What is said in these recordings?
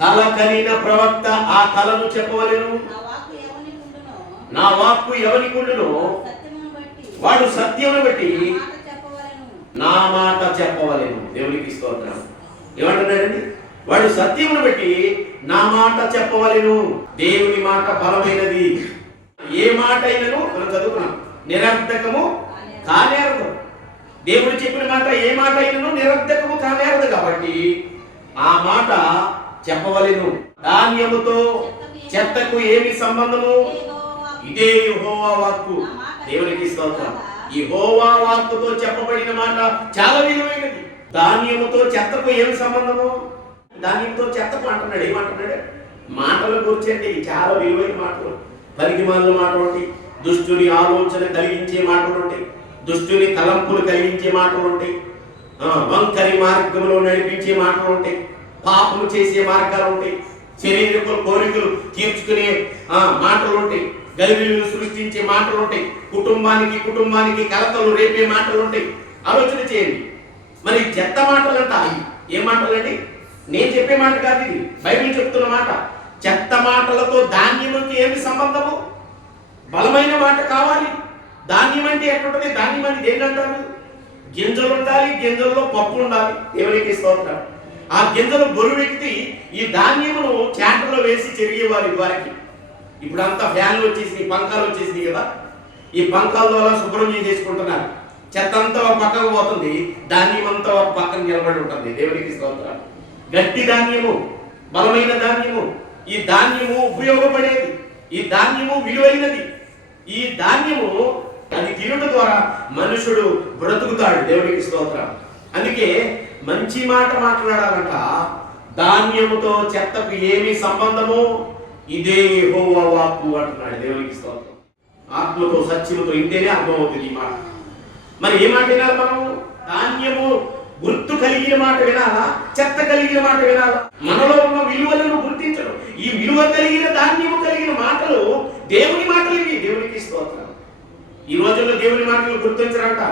కల కలిగిన ప్రవక్త ఆ కలను చెప్పవలెను. నా వాక్కు ఎవరికి ఉండునో వాడు సత్యమును బట్టి నా మాట చెప్పవలెను. దేవునికి స్తోత్రం. ఏమంటున్నాడండి వాడు సత్యమును బట్టి నా మాట చెప్పవలెను. దేవుని మాట బలమైనది. ఏ మాట అయినను? మనం చదువుకున్నాం. నిరర్ధకము కానేరదు దేవుడు చెప్పిన మాట ఏ మాట అయినను నిరర్ధకము కానేరదు కాబట్టి ఆ మాట చెప్పవలను. ధాన్యముతో చెత్తకు ఏమి సంబంధము? ఇదే యెహోవా వాక్కు. దేవునికి స్తోత్రం. ఈ హోవా వాక్కుతో చెప్పబడిన మాట చాలా విలువైనది. ధాన్యముతో చెత్తకు ఏం సంబంధము? ధాన్యంతో చెత్తకు అంటున్నాడు. ఏమంటున్నాడు మాటల గురించి అంటే చాలా విలువైన మాటలు. పనికి మాలిన మాటలు ఉంటాయి. దుష్టుని ఆలోచన కలిగించే మాటలు ఉంటాయి. దుష్టుని తలంపులు కలిగించే మాటలు ఉంటాయి. వంకరి మార్గంలో నడిపించే మాటలు ఉంటాయి. పాపము చేసే మార్గాలు ఉంటాయి. శరీరపు కోరికలు తీర్చుకునే మాటలు ఉంటాయి. గలిబిలు సృష్టించే మాటలు ఉంటాయి. కుటుంబానికి కుటుంబానికి కలతలు రేపే మాటలు ఉంటాయి. ఆలోచన చేయండి. మరి చెత్త మాటలు అంట ఏ మాటలండి? నేను చెప్పే మాట కాదు ఇది. బైబిల్ చెప్తున్న మాట. చెత్త మాటలతో ధాన్యముకి ఏమి సంబంధము? బలమైన మాట కావాలి. ధాన్యం అంటే ఎట్లుంటుంది? ధాన్యం అంటే ఏంటంటారు గింజలు ఉండాలి గింజల్లో పప్పు ఉండాలి. దేవునికి స్తోత్రం. ఆ గింజలు బరువెక్కి ఈ ధాన్యమును చాటలో వేసి చెరిగేవారు వారికి ఇప్పుడు అంతా ఫ్యాన్లు వచ్చేసినాయి పంకాలు వచ్చేసినాయి కదా. ఈ పంకాల ద్వారా శుభ్రం చేసేసుకుంటున్నారు. చెత్త అంతా ఒక పక్కకు పోతుంది ధాన్యం అంతా ఒక పక్కన నిలబడి ఉంటుంది. దేవునికి స్తోత్రం. గట్టి ధాన్యము బలమైన ధాన్యము. ఈ ధాన్యము ఉపయోగపడేది. ఈ ధాన్యము విలువైనది. ఈ ధాన్యము అది తినుట ద్వారా మనుషుడు బ్రతుకుతాడు దేవునికి స్తోత్రం. అందుకే మంచి మాట మాట్లాడాలంట. ధాన్యముతో చెత్తకు ఏమి సంబంధము? ఇదే యెహోవా వాక్కు అంటున్నాడు దేవునికి స్తోత్రం. ఆత్మతో సత్యముతో ఇంతేనే అర్థమవుతుంది ఈ మాట. మరి ఏ మాట వినాలి మనం? ధాన్యము గుర్తు కలిగిన మాట వినాలా? చెత్త కలిగిన మాట వినాలా? మనలో ఉన్న విలువలను గుర్తించడం. ఈ విలువ కలిగిన ధాన్యము కలిగిన మాటలు దేవుని మాటలు ఇవి. దేవునికి స్తోత్రం. ఈ రోజుల్లో దేవుని మాటలు గుర్తించరంట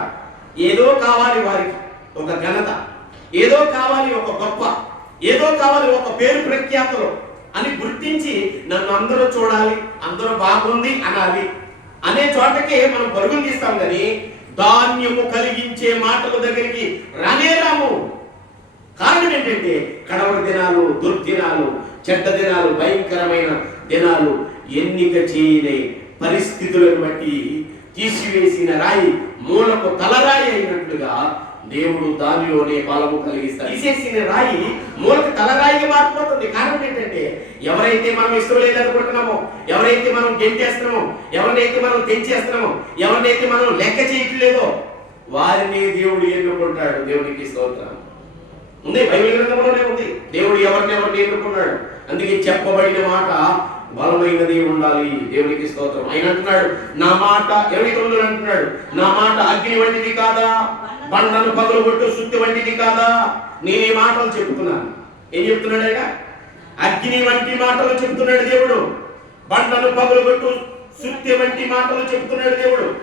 ఏదో కావాలి వారికి ఒక ఘనత ఏదో కావాలి ఒక గొప్ప ఏదో కావాలి ఒక పేరు ప్రఖ్యాతలు అని గుర్తించి నన్ను అందరూ చూడాలి అందరూ బాగుంది అనాలి. అనే చోటకే మనం పరుగులు తీస్తాం కానీ ధాన్యము కలిగించే మాటల దగ్గరికి రానే రాము. కారణం ఏంటంటే కడవరి దినాలు దుర్దినాలు చెడ్డ దినాలు భయంకరమైన దినాలు ఎన్నిక చేయని పరిస్థితులను బట్టి తీసివేసిన రాయి మూలకు తలరాయి అయినట్లుగా దేవుడు దానిలోనే బలము కలిగిస్తాడు. తీసేసిన రాయి మూలకు తలరాయిగా మారిపోతుంది. కారణం ఏంటంటే ఎవరైతే మనం ఇష్టం లేదనుకుంటున్నామో ఎవరైతే మనం గెంటేస్తున్నామో ఎవరినైతే మనం తెంచేస్తున్నామో ఎవరినైతే మనం లెక్క చేయట్లేదో వారిని దేవుడు ఎన్నుకుంటాడు. దేవుడికి స్తోత్రం. ఉంది బైబిల్ గ్రంథంలోనే ఉంది. దేవుడు ఎవరిని ఎవరిని ఎన్నుకున్నాడు? అందుకే చెప్పబడిన మాట బలమైనది ఉండాలి. దేవునికి స్తోత్రం. ఆయన అంటున్నాడు నా మాట ఇరవై తొమ్మిదిలో అంటున్నాడు నా మాట అగ్ని వంటిది కాదా? బండను పగలగొట్టు శుద్ధి వంటిది కాదా? నేనే మాటలు చెప్తున్నాను ఏం చెప్తున్నాడు ఆయన? అగ్ని వంటి మాటలు చెప్తున్నాడు దేవుడు. బండను పగలగొట్టు శుద్ధి వంటి మాటలు చెప్తున్నాడు దేవుడు.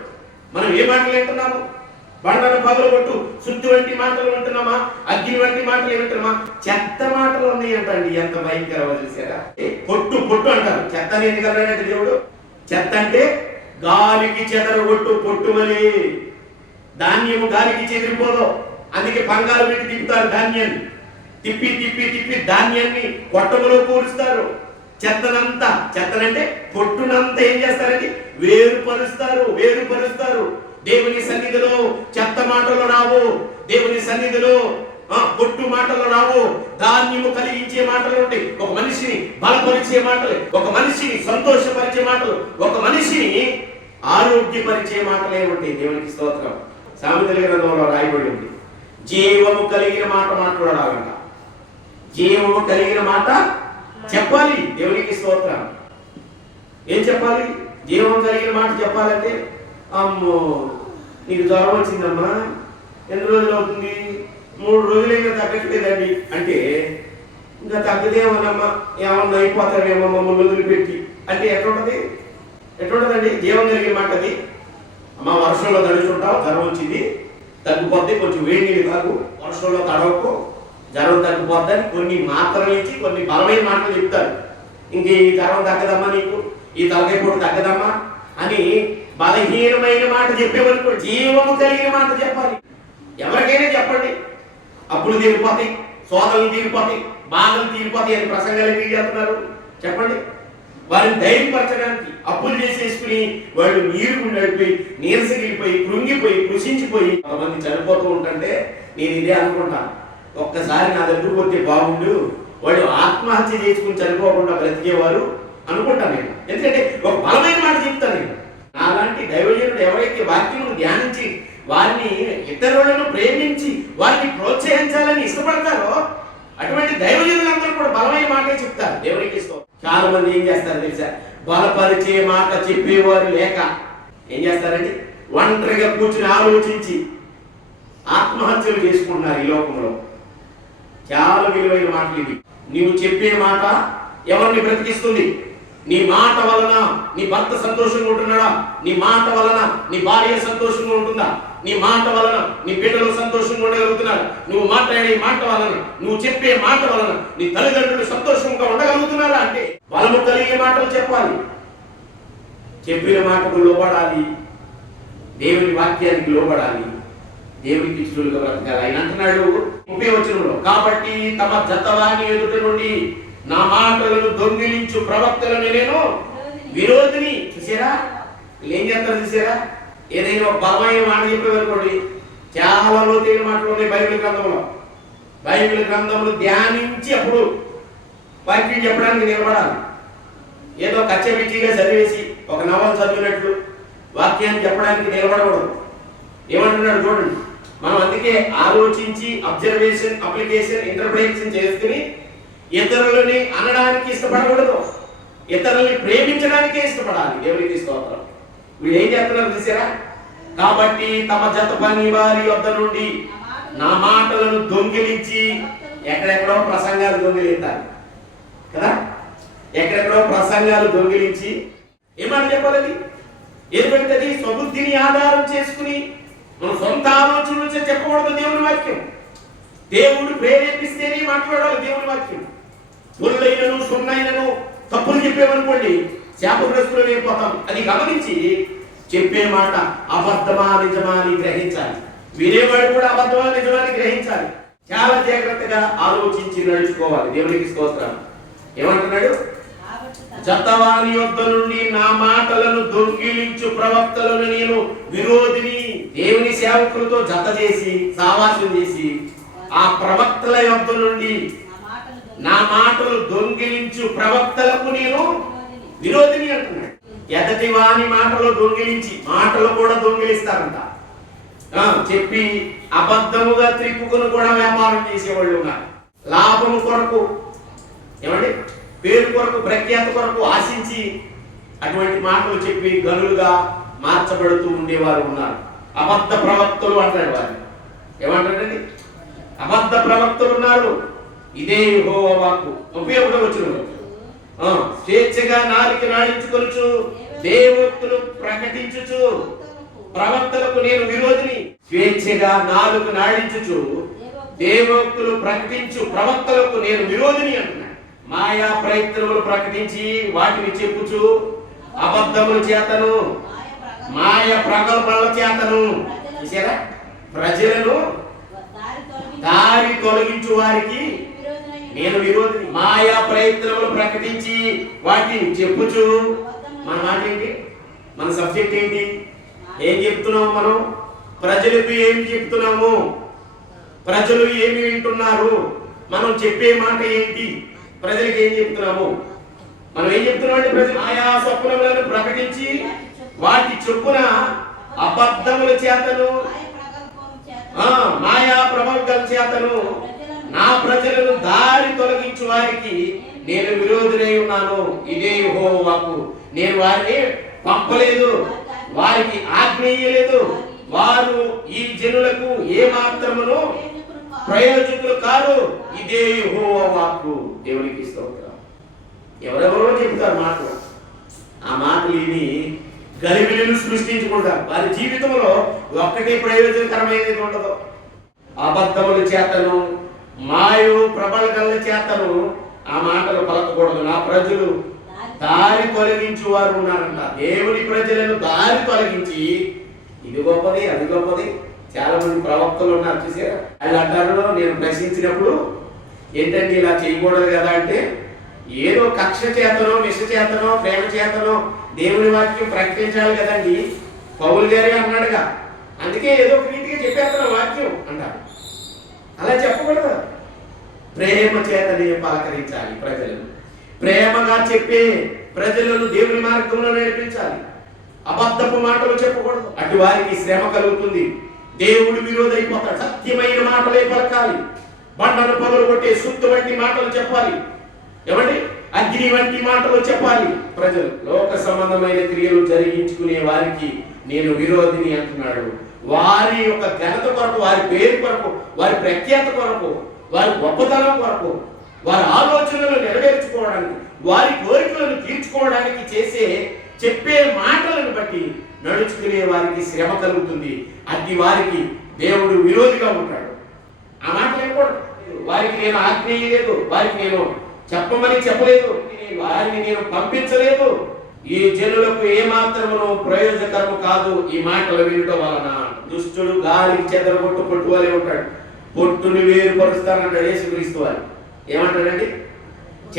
మనం ఏ మాటలు వింటున్నాము? బండను పగలగొట్టు శుద్ధి వంటి మాటలు వింటున్నామా? అగ్ని వంటి మాటలు వింటున్నామా? చెత్త మాటలు ఉన్నాయంటండి ఎంత భయంకరమో చూసారా పొట్టు పొట్టు అంటారు. చెత్త నేను ఎందుకు దేవుడు. చెత్త అంటే గాలికి చెదరగొట్టు పొట్టు వలే. ధాన్యము గాలికి చెదిరిపోదు. అందుకే పంగాలు పెట్టి తిప్పుతారు ధాన్యాన్ని. తిప్పి తిప్పి తిప్పి ధాన్యాన్ని కొట్టములో కూరుస్తారు. చెత్తనంతా చెత్తనంటే పొట్టునంతా ఏం చేస్తారండి? వేరుపరుస్తారు వేరుపరుస్తారు. దేవుని సన్నిధిలో చెత్త మాటలు రావు. దేవుని సన్నిధిలో పొట్టు మాటలు రావు. ధాన్యము కలిగించే మాటలు ఉంటాయి. ఒక మనిషిని బలపరిచే మాటలు ఒక మనిషిని సంతోషపరిచే మాటలు ఒక మనిషిని ఆరోగ్యపరిచే మాటలే ఉంటాయి. దేవునికి స్తోత్రం. సామెతల గ్రంథంలో రాయబడి ఉంది. జీవము కలిగిన మాట మాట్లాడాలంట జీవము కలిగిన మాట చెప్పాలి. దేవునికి స్తోత్రం. ఏం చెప్పాలి? జీవం కలిగిన మాట చెప్పాలంటే అమ్మో నీకు జ్వరం వచ్చిందమ్మా? ఎన్ని రోజులు అవుతుంది? మూడు రోజులైనా తగ్గట్లేదండి. అంటే ఇంకా తగ్గదేమోనమ్మా. ఏమన్నా అయిపోతారేమో మమ్మల్ని వదిలిపెట్టి. అంటే ఎట్లుంటది? ఎట్లుంటదండి? జీవం కలిగిన మాట అది. అమ్మ వర్షంలో తడుచుంటావు జ్వరం వచ్చింది తగ్గిపోతే కొంచెం వేడి నీళ్ళు తాగు. వర్షంలో తడవకు జ్వరం తగ్గిపోద్దని కొన్ని మాత్రలు ఇచ్చి కొన్ని బలమైన మాటలు చెప్తారు. ఇంక ఈ జ్వరం తగ్గదమ్మా నీకు? ఈ తలకాయ తగ్గదమ్మా? అని బలహీనమైన మాట చెప్పేవరకు జీవము కలిగిన మాట చెప్పాలి. ఎవరికైనా చెప్పండి. అప్పులు తీరిపోతాయి సోదరులు తీరిపోతాయి బాధలు తీరిపోతాయి అని ప్రసంగాలు ఎందుకు చేస్తున్నారు చెప్పండి. వారిని ధైర్యపరచడానికి అప్పులు చేసేసుకుని వాళ్ళు నీరు నడిపోయి నీరసగిలిపోయి కృంగిపోయి కృషించిపోయి కొంతమంది చనిపోతూ ఉంటుంటే నేను ఇదే అనుకుంటాను ఒక్కసారి నా దగ్గరకు వస్తే బాగుండు వాడు ఆత్మహత్య చేసుకుని చనిపోకుండా బ్రతికేవారు అనుకుంటాను నేను. ఎందుకంటే ఒక బలమైన మాట చెప్తాను నేను. అలాంటి దైవజనుడు ఎవరైతే వాక్యమును ధ్యానించి వారిని ఇతరులను ప్రేమించి వారిని ప్రోత్సహించాలని ఇష్టపడతారో అటువంటి దైవజనులందరూ కూడా బలమైన మాటే చెప్తారు. దేవునికి చాలా మంది ఏం చేస్తారు తెలుసా? బలపరిచే మాట చెప్పేవారు లేక ఏం చేస్తారండి? ఒంటరిగా కూర్చుని ఆలోచించి ఆత్మహత్యలు చేసుకుంటున్నారు ఈ లోకంలో. చాలా విలువైన మాటలు ఇవి. నీవు చెప్పే మాట ఎవరిని బ్రతికిస్తుంది? నీ మాట వలన నీ భర్త సంతోషంగా ఉంటున్నాడా? నీ మాట వలన నీ భార్య సంతోషంగా ఉంటుందా? నీ మాట వలన నీ బిడ్డలు సంతోషంగా ఉండగలుగుతున్నారు? నువ్వు మాట్లాడే మాట వలన నువ్వు చెప్పే మాట వలన నీ తల్లిదండ్రులు సంతోషంగా ఉండగలుగుతున్నారా అంటే బలము కలిగే మాటలు చెప్పాలి. చెప్పిన మాటకు లోబడాలి. దేవుని వాక్యానికి లోబడాలి. దేవునికి ఇష్టలుగా బ్రతకాలి. ఆయన అంటున్నాడు ముప్పై వచనంలో కాబట్టి తమ జతవాని ఎదుట నుండి నా మాటలను దొంగిలించు ప్రవక్తలను నేను విరోధిని. చూసారా ఏం చేస్తారు చూసారా ఏదైనా బలమైన మాట చెప్పేవనుకోండి చాలా లోతైన మాటలు ఉన్నాయి బైబిల్ గ్రంథంలో. బైబిల్ గ్రంథంలో ధ్యానించి అప్పుడు వాక్యం చెప్పడానికి నిలబడాలి. ఏదో కచ్చబిచ్చిగా చదివేసి ఒక నవల చదివినట్లు వాక్యాన్ని చెప్పడానికి నిలబడకూడదు. ఏమంటున్నాడు చూడండి. మనం అందుకే ఆలోచించి అబ్జర్వేషన్ అప్లికేషన్ ఇంటర్ప్రిటేషన్ చేసుకుని ఇతరులని అనడానికి ఇష్టపడకూడదు. ఇతరుల్ని ప్రేమించడానికే ఇష్టపడాలి. దేవునికి స్తోత్రం. వీళ్ళు ఏం చేస్తున్నారు చూసారా? కాబట్టి తమ జత పని వారి వద్ద నుండి నా మాటలను దొంగిలించి ఎక్కడెక్కడో ప్రసంగాలు దొంగిలించాలి. కదా? ఎక్కడెక్కడో ప్రసంగాలు దొంగిలించి ఏమని చెప్పాలి? ఏది స్వబుద్ధిని ఆధారం చేసుకుని మన సొంత ఆలోచన నుంచే చెప్పకూడదు దేవుని వాక్యం. దేవుడు ప్రేరేపిస్తేనే మాట్లాడాలి దేవుని వాక్యం. పొరులైనను సున్నైనను తప్పులు చెప్పేమనుకోండి శాపగ్రస్తులు అయిపోతాం. అది గమనించి చెప్పే మాట అబద్ధమా నిజమా అని గ్రహించాలి. వినేవాడు కూడా అబద్ధమా నిజమా అని గ్రహించాలి. చాలా జాగ్రత్తగా ఆలోచించి నడుచుకోవాలి. దేవునికి స్తోత్రం ఏమంటున్నాడు? జతవాని యొద్ద నుండి నా మాటలను దొంగిలించు ప్రవక్తలను నేను విరోధిని దేవుని సేవకులతో జత చేసి సావాసం చేసి ఆ ప్రవక్తల యొద్ద నుండి నా మాటలు దొంగిలించు ప్రవక్తలకు నేను విరోధిని. అంటున్నాడు. ఎదటి వాని మాటలు దొంగిలించి మాటలు కూడా దొంగిలిస్తారంట. ఆ, చెప్పి అబద్ధముగా త్రిప్పుకుని కూడా వ్యాపారం చేసేవాళ్ళు ఉన్నారు. లాభము కొరకు ఏమండి? పేరు కొరకు ప్రఖ్యాత కొరకు ఆశించి అటువంటి మాటలు చెప్పి గనులుగా మార్చబడుతూ ఉండేవారు ఉన్నారు. అబద్ధ ప్రవక్తలు అంటారు వారు ఏమంటారండి? అబద్ధ ప్రవక్తలు ఉన్నారు. ఇదే యెహోవా వాక్కు. ముప్పై ఒకటో వచ్చిన స్వేచ్ఛగా నాలుగు నాడించుకొనుచు దేవోక్తులు ప్రకటించుచు ప్రవక్తలకు నేను విరోధిని. స్వేచ్ఛగా నాలుగు నాడించుచు దేవోక్తులు ప్రకటించు ప్రవక్తలకు నేను విరోధిని అంటున్నాను మాయా ప్రయత్నములు ప్రకటించి వాటిని చెప్పుచు అబద్ధముల చేతను మాయ ప్రగల్భ- చేతను. చూసారా ప్రజలను దారి తొలగించు వారికి నేను విరోధిని మాయా ప్రయత్నములు ప్రకటించి వాటిని చెప్పుచు. మన మాట ఏంటి? మన సబ్జెక్ట్ ఏంటి? ఏం చెప్తున్నాము మనం? ప్రజలకు ఏం చెప్తున్నాము? ప్రజలు ఏమి వింటున్నారు? మనం చెప్పే మాట ఏంటి? ప్రజలకు ఏం చెప్తున్నాము? మనం ఏం చెప్తున్నామంటే ప్రజలు? ఆయా స్వప్నములను ప్రకటించి వాటి చొప్పున అబద్ధముల చేతను మాయ మాయా ప్రవర్గల చేతను నా ప్రజలను దారి తొలగించు వారికి నేను విరోధులై ఉన్నాను. ఇదే హోవాకు నేను వారిని పంపలేదు. వారికి ఆజ్ఞేయలేదు వారు ఈ జనులకు ఏ మాత్రమును ప్రయోజకులు కాదు ఇదే యెహోవా వాక్కు దేవునికి స్తోత్రం. ఎవరెవరో చెబుతారు మాటలు ఆ మాటలు విని గలిబిలిని సృష్టించుకుంటారు. వారి జీవితంలో ఒక్కటి ప్రయోజనకరమైనది ఉండదు. అబద్ధముల చేతను మాయు ప్రబల చేతను ఆ మాటలు పలకకూడదు. నా ప్రజలు దారి తొలగించి వారు ఉన్నారంట. దేవుని ప్రజలను దారి తొలగించి ఇది గొప్పది అది గొప్పది. చాలా మంది ప్రవక్తలు ఉన్నారు చూసారా? వాళ్ళు అంటారు నేను ప్రశ్నించినప్పుడు ఏంటంటే ఇలా చేయకూడదు కదా అంటే ఏదో కక్ష చేతనో నిష్ట చేతనో ప్రేమ చేతనో దేవుని వాక్యం ప్రకటించాలి కదండి. పౌలు గారే అన్నాడుగా. అందుకే ఏదో ఒక రీతిగా చెప్పేస్తున్న వాక్యం అంటారు. అలా చెప్పకూడదు. ప్రేమ చేతనే పలకరించాలి ప్రజలను ప్రేమగా చెప్పే ప్రజలను దేవుని మార్గంలో నడిపించాలి. అబద్ధపు మాటలు చెప్పకూడదు. అటు వారికి శ్రమ కలుగుతుంది. దేవుడు విరోధైపోతాడు. సత్యమైన మాటలే పలకాలి. బండను పగలు కొట్టే సుత్తు వంటి మాటలు చెప్పాలి. ఏమండి? అగ్ని వంటి మాటలు చెప్పాలి. ప్రజలు లోక సంబంధమైన క్రియలు జరిగించుకునే వారికి నేను విరోధిని అంటున్నాడు. వారి యొక్క ఘనత కొరకు వారి పేరు కొరకు వారి ప్రఖ్యాత కొరకు వారి గొప్పతనం కొరకు వారి ఆలోచనలు నెరవేర్చుకోవడానికి వారి కోరికలను తీర్చుకోవడానికి చేసే చెప్పే మాటలను బట్టి నడుచుకునే వారికి శ్రమ కలుగుతుంది. అది వారికి దేవుడు విరోధిగా ఉంటాడు. ఆ మాట లేకూడదు. వారికి నేను ఆజ్ఞేయలేదు వారికి నేను చెప్పమని చెప్పలేదు వారిని నేను పంపించలేదు. ఈ జనులకు ఏమాత్రమును ప్రయోజకరము కాదు ఈ మాటలు వినడం వలన. దుష్టుడు గాలికి చెదరగొట్టు పొట్టువలే ఉంటాడు. పొట్టుని వేరుపరుస్తానంటాడు యేసుక్రీస్తు వారు. ఏమంటాడండి?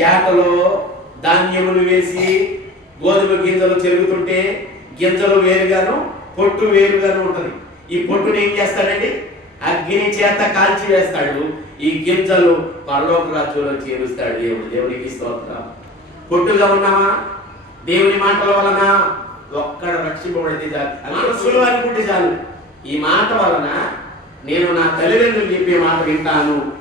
చేపలో ధాన్యములు వేసి గోధుమ గింజలు చెరుగుతుంటే గింజలు వేరుగాను పొట్టు వేరుగాను ఉంటుంది. ఈ పొట్టుని ఏం చేస్తాడండి? అగ్ని చేత కాల్చి వేస్తాడు. ఈ గింజలు పరలోక రాజ్యంలో చేరుస్తాడు దేవుడు. దేవుడికి స్తోత్రం. పొట్టుగా ఉన్నామా దేవుని మాటల వలన ఒక్కడ రక్షింపబడితే చాలు. మనసులు అనుకుంటే చాలు. ఈ మాట వలన నేను నా తల్లిదండ్రులు చెప్పే మాట వింటాను.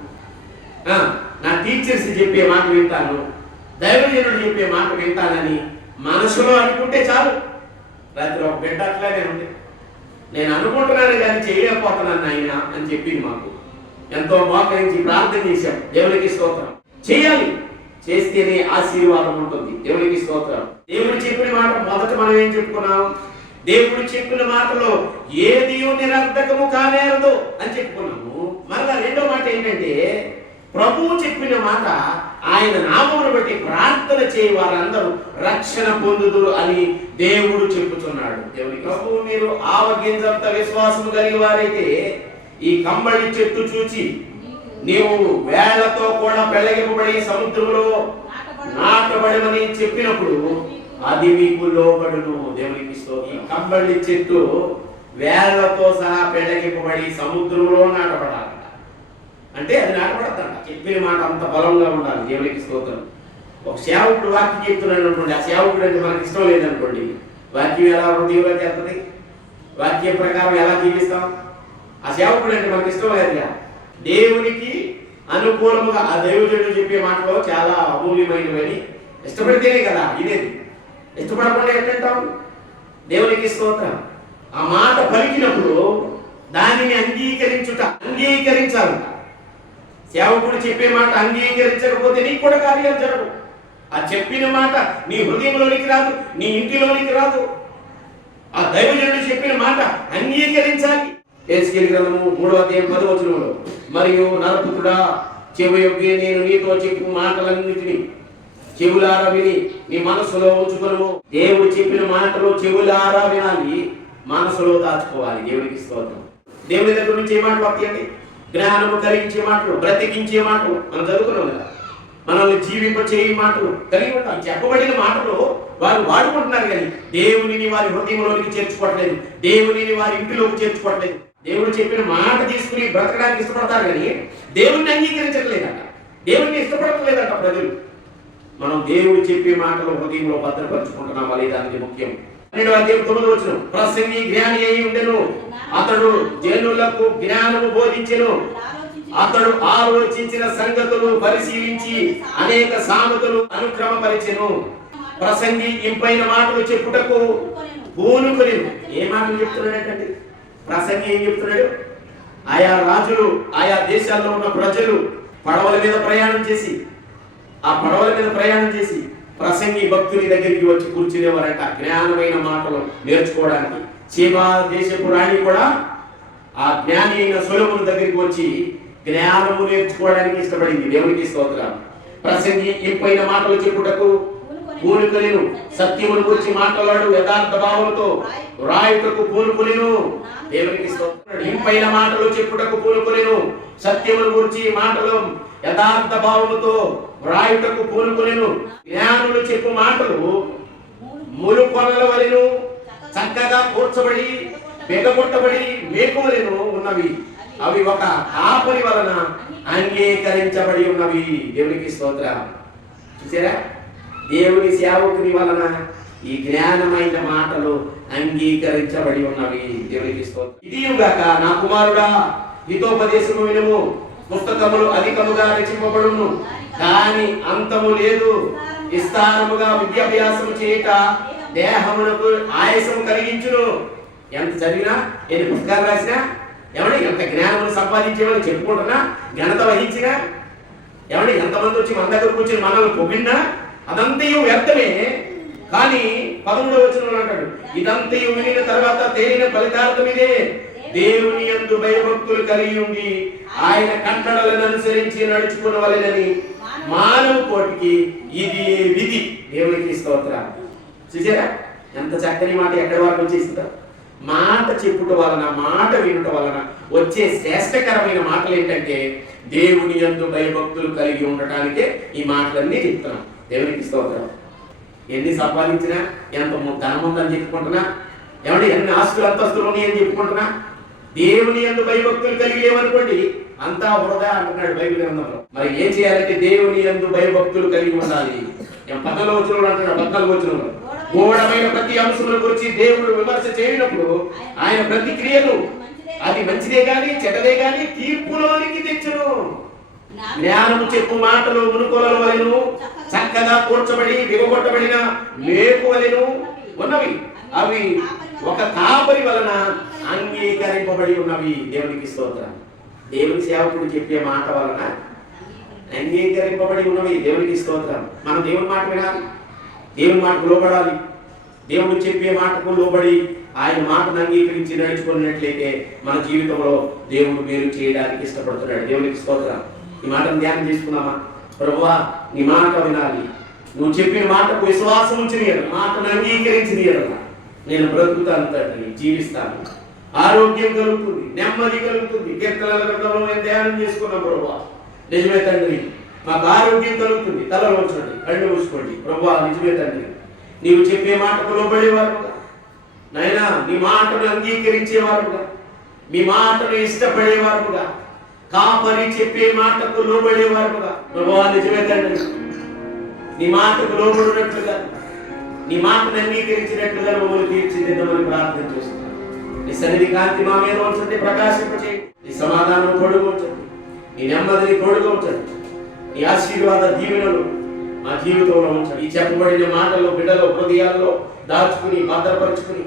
నా టీచర్స్ చెప్పే మాట వింటాను. దైవజనుడు చెప్పే మాట వింటానని మనసులో అనుకుంటే చాలు. రాత్రి ఒక బిడ్డ అట్లానే ఉంది. నేను అనుకుంటున్నాను కానీ చేయలేకపోతున్నాను ఆయన అని చెప్పింది మాకు. ఎంతో మోకరించి ప్రార్థన చేశాం. దేవునికి స్తోత్రం. చేయాలి. చేస్తేనే ఆశీర్వాదం ఉంటుంది. దేవునికి స్తోత్రం. దేవుడు చెప్పిన మాట మొదట మనం ఏం చెప్పుకున్నాం? దేవుడు చెప్పిన మాటలో ఏది నిరర్ధకము కానేరదు అని చెప్పుకున్నాము. మరలా రెండో మాట ఏంటంటే ప్రభువు చెప్పిన మాట ఆయన నామమును బట్టి ప్రార్థన చేయి వారందరూ రక్షణ పొందుదురు అని దేవుడు చెప్పుచున్నాడు. దేవుడికి ప్రభువు మీరు ఆవగింజంత విశ్వాసము కలిగి వారైతే ఈ కంబళి చెట్టు చూచి నీవు వేలతో కూడా పెళ్ళగింపబడి సముద్రంలో నాటబడమని చెప్పినప్పుడు అది మీకు లోబడును. దేవునికి ఈ కంబళి చెట్టు వేళ్ళతో సహా పెళ్ళగింపబడి సముద్రంలో నాటబడాలంట. అంటే అది నాటబడతాడు చెప్పిన మాట అంత బలంగా ఉండాలి. దేవునికి స్తోత్రం. ఒక సేవకుడు వాక్యం చెప్తున్నాడు అనుకోండి. ఆ సేవకుడు అంటే మనకి ఇష్టం లేదనుకోండి. వాక్యం ఎలా హృదయంలోకి వెళ్తుంది వాక్య ప్రకారం ఎలా జీవిస్తాం? ఆ సేవకుడు అంటే మనకి ఇష్టం లేదుగా. దేవునికి అనుకూలముగా ఆ దైవజనుడు చెప్పే మాటలో చాలా అమూల్యమైనవని ఇష్టపడితేనే కదా ఇదేది ఇష్టపడకుండా ఎట్లంటాం దేవునికి స్తోత్రం. ఆ మాట పలికినప్పుడు దానిని అంగీకరించుట అంగీకరించాలి. సేవకుడు చెప్పే మాట అంగీకరించకపోతే నీకు కూడా కార్యాలు జరగవు. ఆ చెప్పిన మాట నీ హృదయంలోనికి రాదు నీ ఇంటిలోనికి రాదు. ఆ దైవజనుడు చెప్పిన మాట అంగీకరించాలి. ఏసుకేలి గ్రంథము మూడవ అధ్యాయం పదవచనంలో మరియు నరపుత్రుడా చెవి నేను నీతో చెప్పు మాటలన్నిటిని. చెవులారా విని నీ మనసులో ఉంచుకొను దేవుడు చెప్పిన మాటలు చెవులారా వినాలి మనసులో దాచుకోవాలి. దేవుడికి స్తోత్రం. దేవుడి దగ్గర నుంచి ఏ మాటలు వస్తాయండి? జ్ఞానము కలిగించే మాటలు బ్రతికించే మాటలు. మనం చదువుకున్నాం కదా. మనల్ని జీవింప చేయి మాటలు కలిగి ఉంటాం. చెప్పబడిన మాటలు వారు వాడుకుంటున్నారు కానీ దేవునిని వారి హృదయంలోనికి చేర్చుకోవట్లేదు. దేవునిని వారి ఇంటిలోకి చేర్చుకోవట్లేదు. దేవుడు చెప్పిన మాట తీసుకుని బ్రతకడానికి ఇష్టపడతారు కానీ దేవుణ్ణి అంగీకరించట్లేదట. దేవుణ్ణి ఇష్టపడట్లేదట ప్రజలు. మనం దేవుడు చెప్పే మాటలు హృదయంలో భద్రపరుచుకుంటున్నావా లేదా అనేది ముఖ్యం. నేను అధ్యాయం తొమ్మిది వచ్చిన ప్రసంగి జ్ఞాని అయి ఉండెను. అతడు జనులకు జ్ఞానము బోధించెను. అతడు ఆలోచించిన సంగతులు పరిశీలించి అనేక సామెతలు అనుక్రమపరిచెను. ప్రసంగి ఇంపైన మాటలు చెప్పుటకు పూనుకొని ఏ మాటలు చెప్తున్నాడంటే ప్రసంగి ఏం చెప్తున్నాడు? ఆయా రాజులు ఆయా దేశాల్లో ఉన్న ప్రజలు పడవల మీద ప్రయాణం చేసి ఆ పడవల మీద ప్రయాణం చేసి ప్రసంగి భక్తుని దగ్గరికి వచ్చి కూర్చునేవారట. జ్ఞానమైన మాటలు నేర్చుకోవడానికి. చీమా దేశపు రాణి కూడా ఆ జ్ఞాని అయిన సులభుని దగ్గరికి వచ్చి జ్ఞానము నేర్చుకోవడానికి ఇష్టపడింది. దేవునికి స్తోత్రం. ప్రసంగి ఇంపైన మాటలు చెప్పుటకు పూనుకులేను సత్యమును గురించి మాట్లాడు యథార్థ భావంతో రాయుటకు పూనుకులేను దేవునికి ఇంపైన మాటలు చెప్పుటకు పూనుకులేను సత్యమును గురించి మాటలు యథార్థ భావముతో రాయుటకు పూనుకులేను జ్ఞానులు చెప్పు మాటలు ములు కొనల వలెను చక్కగా కూర్చబడి బెగగొట్టబడి మేకువలెను ఉన్నవి. అవి ఒక కాపరి వలన అంగీకరించబడి ఉన్నవి. దేవునికి స్తోత్ర. చూసారా? దేవుని సేవకుని వలన ఈ జ్ఞానమైన మాటలు అంగీకరించబడి ఉన్నవి. దేవునికి స్తోత్రం. ఇదియుగాక నా కుమారుడా హితోపదేశము వినుము. పుస్తకములు అధికముగా రచింపబడును. కాని అంతము లేదు. విస్తారముగా విద్యాభ్యాసం చేయట దేహమునకు ఆయాసం కలిగించును. ఎంత చదివినా ఎన్ని పుస్తకాలు రాసినా ఏమంటే ఎంత జ్ఞానం సంపాదించేమని చెప్పుకుంటున్నా ఘనత వహించినా ఏమంటే ఎంతమంది వచ్చి మన దగ్గర కూర్చొని మనల్ని పొగిన్నా అదంతయు వ్యర్థమే. కానీ పదమూడవ వచనంలో అంటాడు ఇదంతయు వినిన తర్వాత తేలిన ఫలితార్థం ఇదే. దేవుని యందు భయభక్తులు కలిగి ఉండి ఆయన కట్టడలను అనుసరించి నడుచుకున్న వలెనని మానవ కోటికి ఇది విధి. దేవునికి స్తోత్ర చూసారా? ఎంత చక్కని మాట ఎక్కడి వరకు వచ్చేసిందో మాట చెప్పుట వలన మాట వినుట వలన వచ్చే శ్రేష్టకరమైన మాటలు ఏంటంటే దేవుని యందు భయభక్తులు కలిగి ఉండటానికే ఈ మాటలన్నీ చెప్తున్నాం. దేవునికి స్తోత్రం. ఎన్ని సంపాదించినా ఎంత ధనం ఉందని చెప్పుకుంటున్నా ఏమంటే ఎన్ని ఆస్తులు అంతస్తులు ఉన్నాయని చెప్పుకుంటున్నా? దేవుని ఎందు భయభక్తులు కలిగేవనుకోండి అంతా వృధా అంటున్నాడు బైబిల్ గ్రంథంలో. మరి ఏం చేయాలంటే దేవుని యందు భయభక్తులు కలిగి ఉండాలి. ఏం పద్నాలుగు వచ్చిన అంటున్నాడు పద్నాలుగు వచ్చిన గోడమైన ప్రతి అంశముల గురించి దేవుడు విమర్శ చేయనప్పుడు ఆయన ప్రతిక్రియలు అది మంచిదే గాని చెడ్డదే గాని తీర్పులోనికి తెచ్చును. జ్ఞానము చెప్పు మాటలు మునుకొలల వలెను చక్కగా కూర్చబడి దిగగొట్టబడిన మేకు వలెను ఉన్నవి. అవి ఒక కాపరి వలన అంగీకరింపబడి ఉన్నవి. దేవునికి స్తోత్రం. దేవుని సేవకుడు చెప్పే మాట వలన అంగీకరింపబడి ఉన్నవి. దేవునికి స్తోత్రం. మనం దేవుని మాట వినాలి. దేవుని మాటకు లోబడాలి. దేవుడు చెప్పే మాటకు లోబడి ఆయన మాటను అంగీకరించి నడుచుకున్నట్లయితే మన జీవితంలో దేవుడు మేలు చేయడానికి ఇష్టపడుతున్నాడు. దేవునికి స్తోత్రం. ఈ మాటను ధ్యానం చేసుకున్నామా? ప్రభువా నీ మాట వినాలి. నువ్వు చెప్పిన మాటకు విశ్వాసం ఉంచిన మాటను అంగీకరించింది ఎడల నేను బ్రతుకుతాను తండ్రి జీవిస్తాను. ఆరోగ్యం కలుగుతుంది నెమ్మది కలుగుతుంది. కీర్తనల గ్రంథంలో నేను ధ్యానం చేసుకున్నాం ప్రభువా. నిజమే తండ్రి మాకు ఆరోగ్యం కలుగుతుంది. తల ఉంచండి కళ్ళు మూసుకోండి. ప్రభువా నిజమే తండ్రి. నీవు చెప్పే మాటకు లోబడేవారుగా. నాయనా నీ మాటను అంగీకరించేవారుగా. మీ మాటను ఇష్టపడేవారుగా. కాపరి చెప్పే మాటకు లోబడేవారుగా ప్రభావా నిజమే తండ్రి. నీ మాటకు లోబడినట్లుగా నీ మాటను అంగీకరించినట్లుగా మమ్మల్ని తీర్చిదిద్దమని ప్రార్థన చేస్తున్నాం. నీ సన్నిధి కాంతి మా మీద ఉంచండి ప్రకాశింపచేయి నీ సమాధానం తోడుగా ఉంచండి. నీ నెమ్మదిని తోడుగా ఉంచండి. నీ ఆశీర్వాద దీవెనలు మా జీవితంలో ఉంచండి. ఈ చెప్పబడిన మాటలు బిడ్డలో హృదయాల్లో దాచుకుని భద్రపరుచుకుని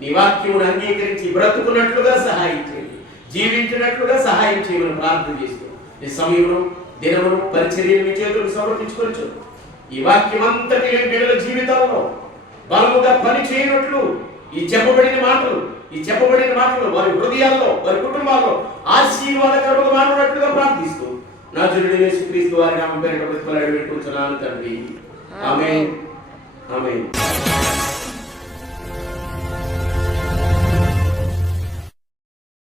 నీ వాక్యమును అంగీకరించి బ్రతుకున్నట్లుగా సహాయం చేయండి. జీవించినట్లుగా సహాయం చేయమని ప్రార్థన చేస్తూ ఈ సమయంలో దినమును పరిచర్యను మీ చేతులకు సమర్పించుకోవచ్చు ఈ వాక్యం అంతటి బిడ్డల జీవితాల్లో బలముగా పని చేయనట్లు ఈ చెప్పబడిన మాటలు ఈ చెప్పబడిన మాటలు వారి హృదయాల్లో వారి కుటుంబాల్లో ఆశీర్వాదకరముగా మాట్లాడినట్లుగా ప్రార్థిస్తూ నా జుడు యేసుక్రీస్తు వారి నామం పేరిట ప్రతిఫలాడు పెట్టుకుంటున్నాను తండ్రి. ఆమె ఆమె